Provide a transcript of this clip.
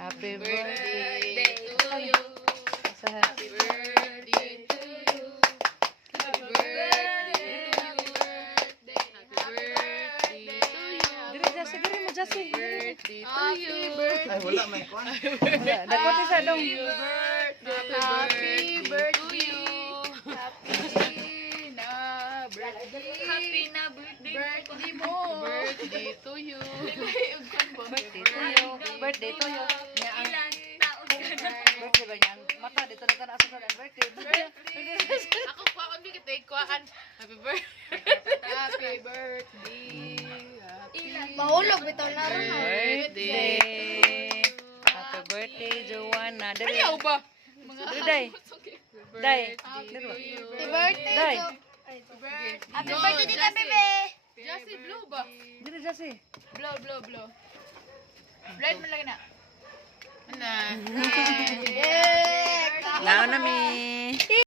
Happy birthday to you. Happy birthday to you. Happy birthday. Happy birthday. Happy birthday to you. Diri Jasi, diri mo Jasi. Birthday to you. Ay, wala may kwan. Wala, dagko ti sa dong. Happy birthday. Happy na birthday. Birthday mo. Birthday to you. Birthday to you. Birthday to you. Nya ang birthday ba niyan? Mata dito na kana sa birthday. Ako kuhaan bigit eh. Kuhaan. Happy birthday. Happy birthday. Mahulog bitaw na ron. Birthday. Happy birthday, Joanna. Diri. Ayaw ba? Diri day. Day. Diri ba? Happy birthday. Day. Happy birthday din na bebe. Jesse, blue ba? Diri Jasi. Blow. Red man lagi na. Ano? Yeah. Now na mi.